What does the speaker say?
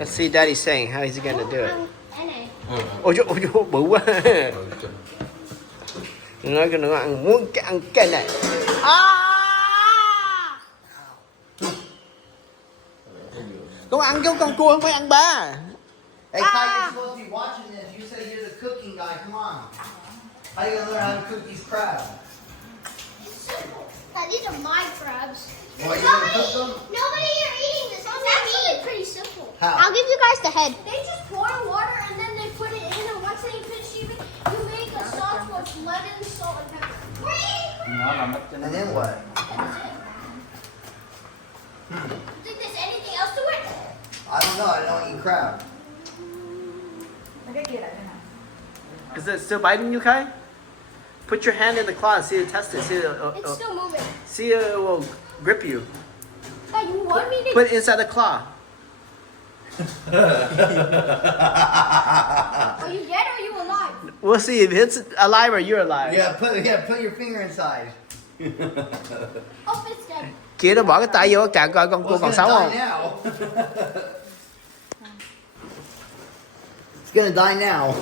Let's see Daddy saying how is he gonna do it. Cái này. Ôi dồi, bự quá. Nói nó ăn muốn ăn cái này. Con ăn giống con cua không phải ăn ba. Hey, Kai, you're supposed to be watching this. You said you're the cooking guy. Come on. How you gonna learn how to cook these crabs? It's simple. These are my crabs. What, you gonna cook them? Nobody here eating this. It's actually pretty simple. How? I'll give you guys the head. They just pour water and then they put it in, and once they finish eating, you make a sauce with lemon, salt, and pepper. And then what? You think there's anything else to it? I don't know. I don't eat crab. Cái kia là thế nào? Is it still biting you, Kai? Put your hand in the claw and see it test it. It's still moving. See it will grip you. Hey, you want me to? Put it inside the claw. Are you dead or are you alive? We'll see if it's alive or you're alive. Put your finger inside. Oh, it's dead. Kia nó bỏ cái tay vô chặn coi con cua còn sống không. It's gonna die now.